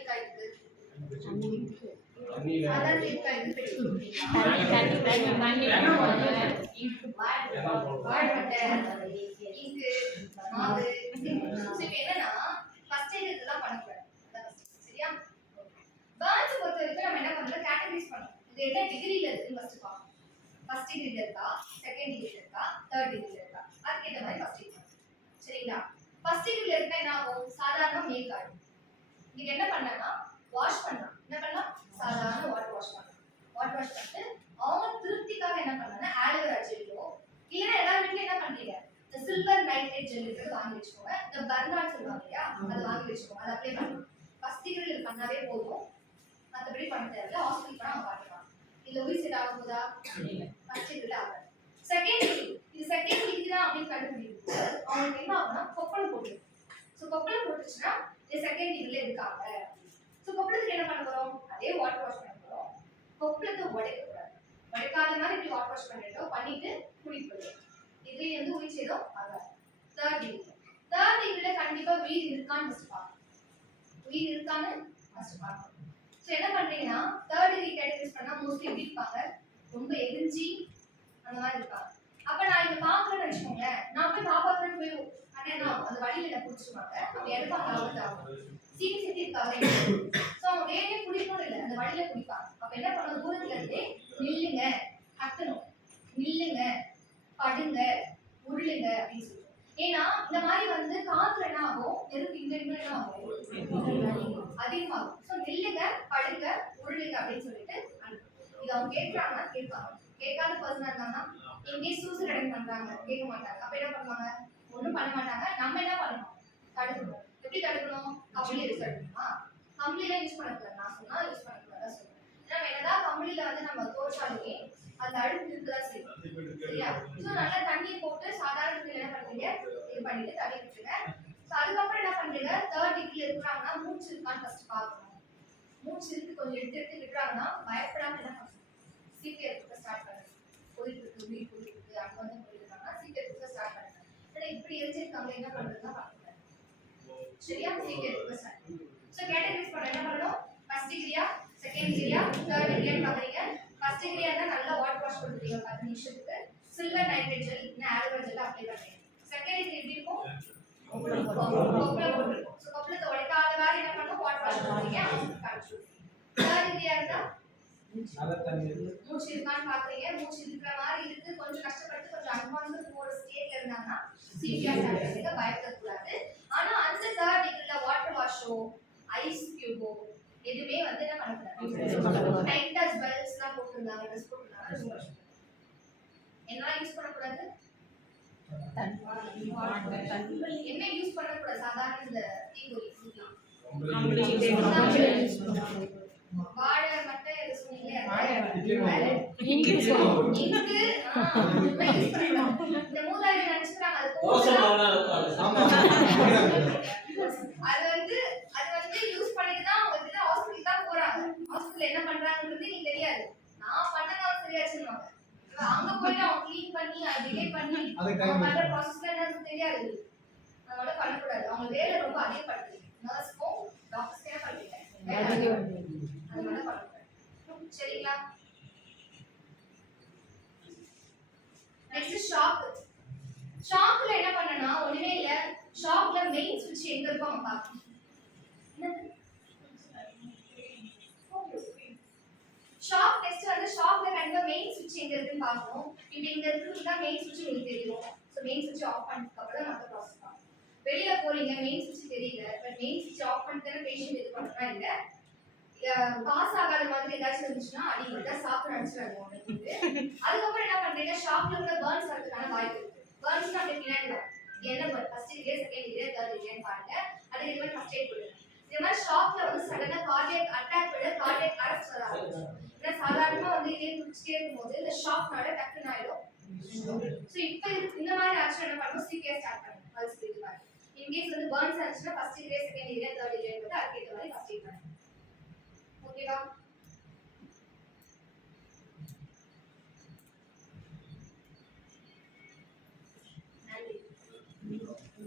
League ஆயிருக்கு? தண்ணில சாதாரண லீக் ஆயிருக்கு பெட்டி கொடுப்பீங்களா? வாழைப்பட்டை, இங்கு, மாவு. ஸோ இப்போ என்னன்னா ஃபர்ஸ்ட் எய்ட் இதெல்லாம் பண்ணக்கூடாது. அதான் first aid. சரியா? பேர்ன்ஸ் பொறுத்த வரைக்கும் நம்ம என்ன பண்ணணும், கேட்டகரைஸ் பண்ணணும். இது என்ன டிகிரில இருக்குன்னு ஃபர்ஸ்ட் பார்க்கணும். ஃபர்ஸ்ட் டிகிரில இருக்கா, செகண்ட் டிகிரில இருக்கா, தேர்ட் டிகிரில இருக்கா, அதுக்கேற்ற மாதிரி ஃபர்ஸ்ட் எய்ட் பண்ணணும். சரிங்களா? ஃபர்ஸ்ட் டிகிரில இருக்கா என்ன ஆகும், சாதாரண மேல் கார்டு. இதுக்கு என்ன பண்ணனா வாஷ் பண்ணலாம். என்ன பண்ணலாம், சாதாரண வாட்டர் வாஷ் பண்ணலாம். வாட்டர் வாஷ் பண்ணிட்டு அவங்க திருப்திக்காக என்ன பண்ணனா ஆலோவேரா ஜெல்லோ இல்லைன்னா எல்லா வீட்லயும் என்ன பண்றீங்க, இந்த சில்வர் நைட்ரேட் ஜெல் இருக்கிறது வாங்கி வச்சுக்கோங்க. இந்த பர்னாட் சொல்லுவாங்க இல்லையா, அதை வாங்கி வச்சுக்கோங்க. அதை அப்ளை பண்ணலாம். ஃபர்ஸ்ட் டிகிரியில் பண்ணாவே போதும், மற்றபடி பண்ண தேவையில்ல. ஹாஸ்பிட்டல் போனால் அவங்க பார்த்துக்கலாம். இதில் உயிர் செட் ஆகும் போதா, ஃபர்ஸ்ட் டிகிரியில் ஆகாது. செகண்ட் டிகிரி, இது செகண்ட் டிகிரி தான் அப்படின்னு கண்டுபிடிக்கும். அவங்களுக்கு என்ன ஆகும்னா கொப்பளம் போட்டுரும். ஸோ கொப்பளம் போட்டுச்சுன்னா இது செகண்ட் டிகிரியில் இருக்காங்க. ஸோ கொப்பளத்துக்கு என்ன பண்ண போகிறோம், அதே வாட்டர் வாஷ் பண்ண போகிறோம். கொப்பளத்தை உடைக்கக்கூடாது. உடைக்காத மாதிரி இப்படி வாட்டர் வாஷ் பண்ணிட்டு குடிக்கணும். இதுலேயே வந்து உயிர் சேதம் ஆகாது. தேர்ட் டிகிரியில் கண்டிப்பாக உயிர் இருக்கான்னு ஃபர்ஸ்ட் பார்க்கணும். உயிர் இருக்கான்னு ஃபர்ஸ்ட் பார்க்கணும். ஸோ என்ன பண்ணுறீங்கன்னா தேர்ட் டிகிரி கேட்டகரைஸ் பண்ணால் மோஸ்ட்லி எப்படி இருப்பாங்க, ரொம்ப எரிஞ்சி அந்த மாதிரி இருப்பாங்க. அப்போ நான் இதை பார்க்குறேன்னு வச்சுக்கோங்களேன், நான் போய் காப்பாற்றுறேன்னு போய் அண்ணா அந்த வழியில் என்ன பிடிச்சிருவாங்க. அப்போ எடுப்பாங்க அவங்க சீனி சீட்டி இருக்காங்க. ஸோ அவங்க வேலையை குடிக்கணும் இல்லை, அந்த வழியில குடிப்பாங்க. அப்போ என்ன பண்ணணும், தூரத்துல இருந்தே நில்லுங்க, கத்தணும், நில்லுங்க, படுங்க, உருளுங்க அப்படின்னு சொல்லுவோம். ஏன்னா இந்த மாதிரி வந்து காத்துல என்ன ஆகும், நெருப்பு இங்க என்ன ஆகும், அதிகமாகும். ஸோ நில்லுங்க, படுங்க, உருளுங்க அப்படின்னு சொல்லிட்டு இது அவங்க கேட்கறாங்கன்னா கேட்பாங்க. கேட்காத பர்சனா இருந்தாங்கன்னா எங்கேயே சூசைட் அட்டன் பண்றாங்க, கேட்க மாட்டாங்க. அப்ப என்ன பண்ணுவாங்க, ஒன்றும் பண்ண மாட்டாங்க. நம்ம என்ன பண்ணணும், தடுக்கணும். எப்படி தடுக்கணும், கம்பளி யூஸ் பண்ணணுமா, கம்பளிலாம் யூஸ் பண்ணக்கூடாது. நான் சொன்னா யூஸ் பண்ணக்கூடாது சொல்றேன். ஏன்னா என்னதான் கம்பளியில வந்து நம்ம தோற்றாலுமே அந்த அழுக்கு இருக்குதான் செய்யும். சரியா? ஸோ நல்லா தண்ணி போட்டு சாதாரண என்ன பண்றீங்க, இது பண்ணிட்டு தண்ணி விட்டுருங்க. ஸோ அதுக்கப்புறம் என்ன பண்றீங்க, தேர்ட் டிகிரில இருக்கிறாங்கன்னா மூச்சு இருக்கான்னு ஃபர்ஸ்ட் பார்க்கணும். மூச்சு இருக்கு கொஞ்சம் எடுத்து விடுறாங்கன்னா பயப்படாம என்ன பண்ணணும், சிபிஆர் கொடுக்க ஸ்டார்ட் பண்ணுங்க. போயிட்டு இருக்கு, உயிர் போயிட்டு இருக்கு, அங்க வந்து போயிருக்காங்கன்னா சிபிஆர் கொடுக்க ஸ்டார்ட் பண்ணுங்க. ஏன்னா இப்படி எரிஞ்சிருக்காங்க என்ன பண்றதுன்னா பார்க்கணும். சரியா? சிபிஆர் கொடுக்க ஸ்டார்ட் பண்ணுங்க. ஸோ கேட்டகரைஸ் பண்ண என்ன பண்ணணும், ஃபர்ஸ்ட் டிகிரியா, செகண்ட் டிகிரியா, தேர்ட் டிகிரியா பார்க்குறீங்க. ஃபர்ஸ்ட் டிகிரியா இருந்தால் நல்லா வாட்டர் வாஷ் பண்ணுறீங்க 10 நிமிஷத்துக்கு. சில்வர் நைட்ரேட் ஜெல் இல்லை ஆலோவேரா ஜெல் அப்ளை பண்ணுறீங்க. செகண்ட் டிகிரி எப்படி இருக்கும், கொப்பளம் போட்டுருக்கும். ஸோ கொப்பளத்தை உடைக்காத மாதிரி என்ன பண்ணணும், வாட்டர் வாஷ் பண்ணுறீங்க. தேர்ட் டிகிரியா இருந்தால் மூச்சு இருக்கான்னு பாக்குறீங்க. மூச்சு இருக்கிற மாதிரி இருக்கு, கொஞ்சம் கஷ்டப்பட்டு கொஞ்சம் அட்வான்ஸ் போற ஸ்டேட்ல இருந்தாங்கன்னா சிபிஆர் ஸ்டார்ட் பயப்படக்கூடாது. ஆனா அந்த தேர்ட் டிகிரில வாட்டர் வாஷோ ஐஸ் கியூபோ எதுவுமே வந்து என்ன பண்ணக்கூடாது. டைட்டா பெல்ட்ஸ்லாம் போட்டுருந்தாங்க, ட்ரெஸ் போட்டுருந்தாங்க, என்ன யூஸ் பண்ணக்கூடாது, என்ன யூஸ் பண்ணக்கூடாது. சாதாரண இந்த தீபொறி வாழை மட்டை எது சொன்னீங்க, இங்கு இந்த மூதாதி நினைச்சுக்கிறாங்க அது வந்து யூஸ் பண்ணிட்டு தான் அவங்க ஹாஸ்பிட்டல் தான் போறாங்க. ஹாஸ்பிட்டல் என்ன பண்றாங்கன்றது நீங்க தெரியாது. நான் பண்ணதான் சரியாச்சுன்னு அங்க போயிட்டு அவங்க க்ளீன் பண்ணி டிலே பண்ணி பண்ற ப்ராசஸ்ல என்னன்னு தெரியாது. அதனால பண்ணக்கூடாது. அவங்க வேலை ரொம்ப அதிகப்படுத்துது. நர்ஸ்க்கும் டாக்டர்ஸ்க்கே பண்ணுறீங்க, அதனால பண்ணக்கூடாது. சரிங்களா? Next shock. ஷாக்ல என்ன பண்ணனா ஒண்ணுமே இல்ல. ஷாக்ல மெயின் சுவிட்ச் எங்க இருக்கோ நம்ம பார்க்கணும். ஷாக் டெஸ்ட் வந்து ஷாக்ல கண்டிப்பா மெயின் சுவிட்ச் எங்க இருக்குன்னு பார்க்கணும். இப்போ இங்க இருக்குன்னா மெயின் சுவிட்ச் உங்களுக்கு தெரியும். சோ மெயின் சுவிட்ச் ஆஃப் பண்ணதுக்கு அப்புறம் மத்த ப்ராசஸ் தான். வெளியில போறீங்க, மெயின் சுவிட்ச் தெரியல, பட் மெயின் சுவிட்ச் ஆஃப் பண்ணிட்டு பேஷண்ட் இது பண்றா இல்ல, பாஸ் ஆகாத மாதிரி ஏதாச்சும் இருந்துச்சுன்னா அடிக்கிட்ட சாப்பிட அடிச்சிடாங்க உங்களுக்கு. அதுக்கப்புறம் என்ன பண்றீங்க, ஷாக்ல கூட பர்ன்ஸ் வரதுக்கான வாய்ப்பு இருக்கு. பர்ன்ஸ் அப்படியே பின்னாடி வரும். என்ன burn, first degree, second degree, third டிகிரின்னு பாருங்க. அதே இது மாதிரி ஃபர்ஸ்ட் எய்ட் கொடுங்க. இந்த மாதிரி ஷாக்ல வந்து சடனா கார்டியக் அட்டாக் விட கார்டியக் அரெஸ்ட் வர ஆரம்பிச்சிடும். ஏன்னா சாதாரணமா வந்து இதே குடிச்சிட்டே இருக்கும்போது இந்த ஷாக்னால டக்குன்னு ஆயிடும். ஸோ இப்போ இந்த மாதிரி ஆக்ஷன் என்ன பண்ணணும், சிபிஆர் ஸ்டார்ட் பண்ணுங்க. பல்ஸ் இது மாதிரி இன்கேஸ் வந்து பர்ன்ஸ் ஆச்சுன்னா first degree, second degree, third degree வந்து அதுக்கேற்ற மாதிரி ஃபர்ஸ்ட் எய்ட் பண்ணுங்க. ஓகேவா?